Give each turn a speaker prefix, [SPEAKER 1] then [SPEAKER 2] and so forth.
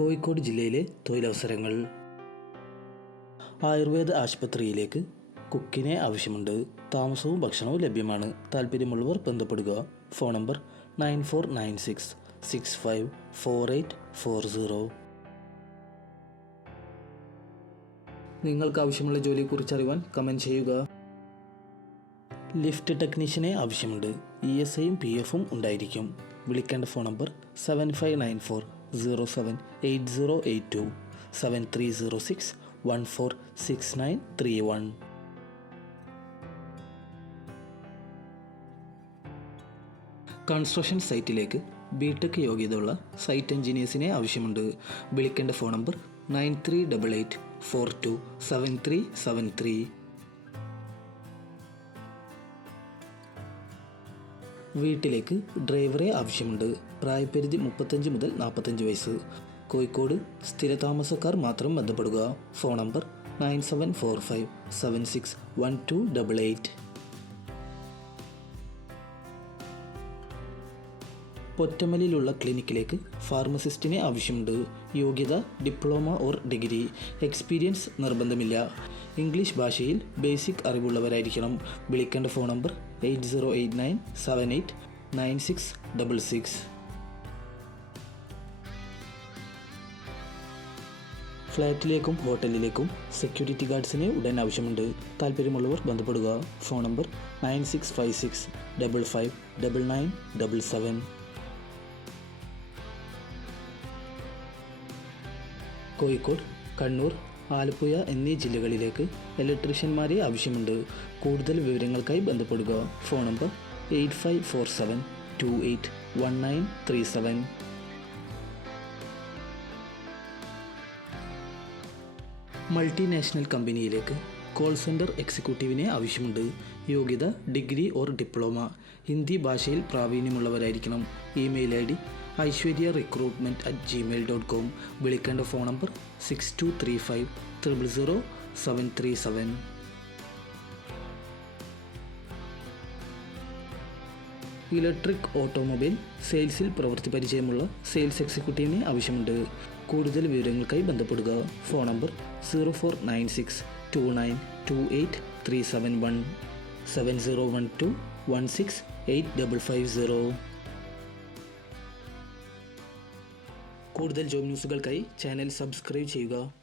[SPEAKER 1] കോഴിക്കോട് ജില്ലയിലെ തൊഴിലവസരങ്ങൾ. ആയുർവേദ ആശുപത്രിയിലേക്ക് കുക്കിനെ ആവശ്യമുണ്ട്. താമസവും ഭക്ഷണവും ലഭ്യമാണ്. താല്പര്യമുള്ളവർ ബന്ധപ്പെടുക. Phone number nine four nine six six five four eight four zero. നിങ്ങൾക്ക് ആവശ്യമുള്ള ജോലിയെക്കുറിച്ച് അറിയുവാൻ കമന്റ് ചെയ്യുക. ലിഫ്റ്റ് ടെക്നീഷ്യനെ ആവശ്യമുണ്ട്. ഇ എസ് ഐയും പി എഫും ഉണ്ടായിരിക്കും. വിളിക്കേണ്ട phone number seven five nine four. Zero seven eight zero eight two seven three zero six one four six nine three one construction സൈറ്റിലേക്ക് B tech യോഗ്യതയുള്ള സൈറ്റ് എഞ്ചിനീയേഴ്സിനെ ആവശ്യമുണ്ട്. വിളിക്കേണ്ട phone number nine three double eight four two seven three seven three വീട്ടിലേക്ക് ഡ്രൈവറെ ആവശ്യമുണ്ട്. പ്രായപരിധി മുപ്പത്തഞ്ച് മുതൽ നാൽപ്പത്തഞ്ച് വയസ്സ്. കോഴിക്കോട് സ്ഥിരതാമസക്കാർ മാത്രം ബന്ധപ്പെടുക. Phone number nine seven four five seven six one two double eight. പൊറ്റമലിലുള്ള ക്ലിനിക്കിലേക്ക് ഫാർമസിസ്റ്റിനെ ആവശ്യമുണ്ട്. യോഗ്യത ഡിപ്ലോമ ഓർ ഡിഗ്രി. എക്സ്പീരിയൻസ് നിർബന്ധമില്ല. ഇംഗ്ലീഷ് ഭാഷയിൽ ബേസിക് അറിവുള്ളവരായിരിക്കണം. വിളിക്കേണ്ട phone number eight zero eight nine seven eight nine six double six. ഫ്ലാറ്റിലേക്കും ഹോട്ടലിലേക്കും സെക്യൂരിറ്റി ഗാർഡ്സിനെ ഉടൻ ആവശ്യമുണ്ട്. താല്പര്യമുള്ളവർ ബന്ധപ്പെടുക. Phone number nine six five six double five double nine double seven. Kozhikode Kannur Alappuzha എന്നീ ജില്ലകളിലേക്ക് ഇലക്ട്രീഷ്യന്മാരെ ആവശ്യമുണ്ട്. കൂടുതൽ വിവരങ്ങൾക്കായി ബന്ധപ്പെടുക. Phone number eight five four seven two eight one nine three seven. Multinational കമ്പനിയിലേക്ക് കോൾ സെന്റർ എക്സിക്യൂട്ടീവിനെ ആവശ്യമുണ്ട്. യോഗ്യത ഡിഗ്രി ഓർ ഡിപ്ലോമ. ഹിന്ദി ഭാഷയിൽ പ്രാവീണ്യമുള്ളവരായിരിക്കണം. Email I D Aishwarya recruitment at Gmail dot com വിളിക്കേണ്ട phone number six two three five triple zero seven three seven electric automobile സെയിൽസിൽ പ്രവൃത്തി പരിചയമുള്ള sales എക്സിക്യൂട്ടീവിനെ ആവശ്യമുണ്ട്. കൂടുതൽ വിവരങ്ങൾക്കായി ബന്ധപ്പെടുക. Phone number zero four nine six two nine two eight three seven one seven zero one two one six eight double five zero. കൂടുതൽ job ന്യൂസുകൾക്കായി channel subscribe ചെയ്യുക.